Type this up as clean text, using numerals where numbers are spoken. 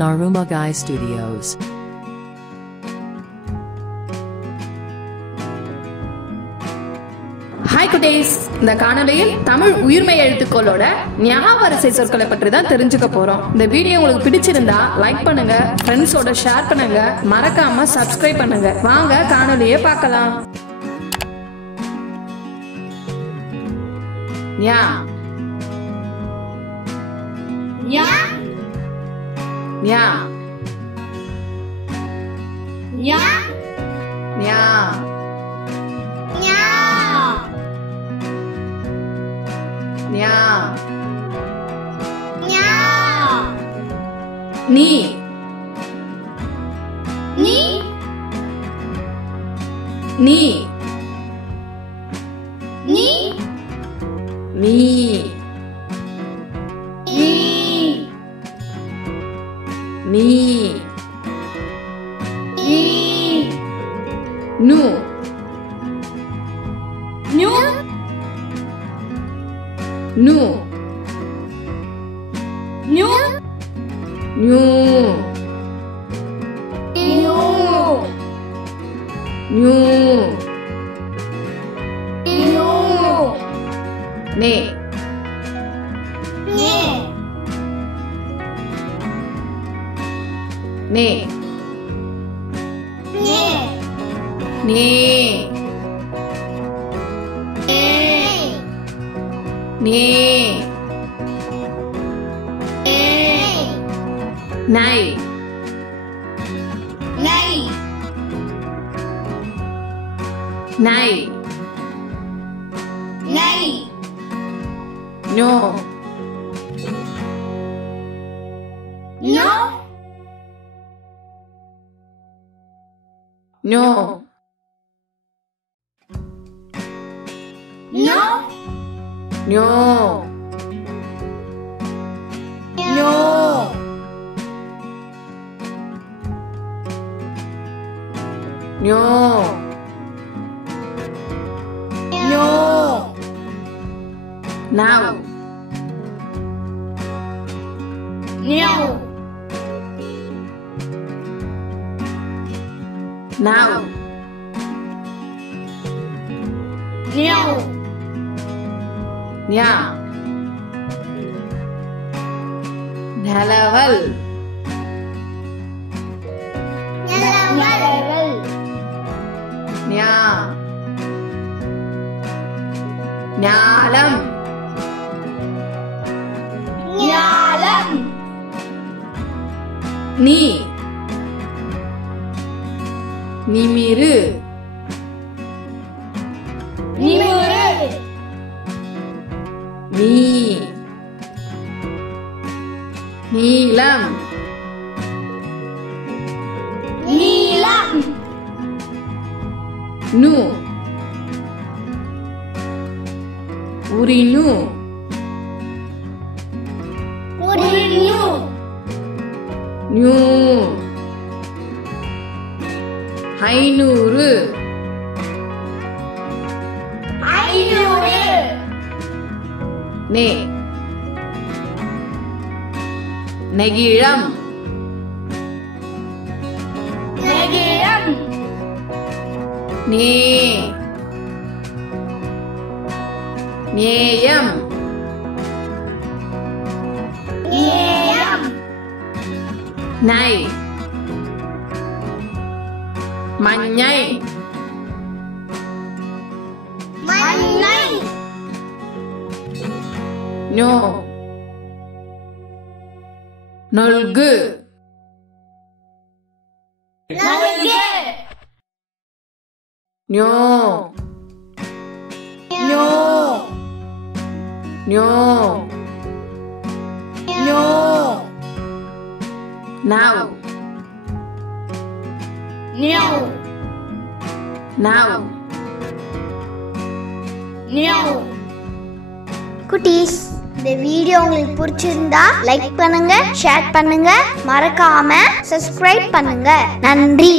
Narumagai Studios. Hi குட்டீஸ், இந்த காணொளியில் தமிழ் உயிர்மை எழுத்துக்களோட ஞாபக வரிசை சொற்களை பற்றி தான் தெரிஞ்சுக்க போறோம். இந்த வீடியோ உங்களுக்கு பிடிச்சிருந்தா லைக் பண்ணுங்க, ஃப்ரெண்ட்ஸோட ஷேர் பண்ணுங்க, மறக்காம சப்ஸ்கிரைப் பண்ணுங்க. வாங்க காணொளியை பார்க்கலாம். ஞா ஞா ஞா ஞா ஞா ஞா ஞா நீ நீ நீ நீ நீ நீ நீ நு நு Nu Nu Nu Nu Nu Nu Ne Ne Ne Ne Ne Nay Nay Nay Nay No No No No No No No No Now Now Now Now Nya Nalaval Nalaval Nya Nyalam Nyalam Ni Nimiru Nimiru Ni Nilam Nilam Nu Urinu Urinu Nu Ainuru Ainuru Ne Negiram Negiram Ne Neyam Neyam Nay Manyai Manyai No Nolgu Nolgu Nyo Nyo Nyo Nyo Now Now Now Now குட்டீஸ், இந்த video உங்களுக்கு பிடிச்சிருந்தா like பண்ணுங்க, share பண்ணுங்க, மறக்காம subscribe பண்ணுங்க. நன்றி.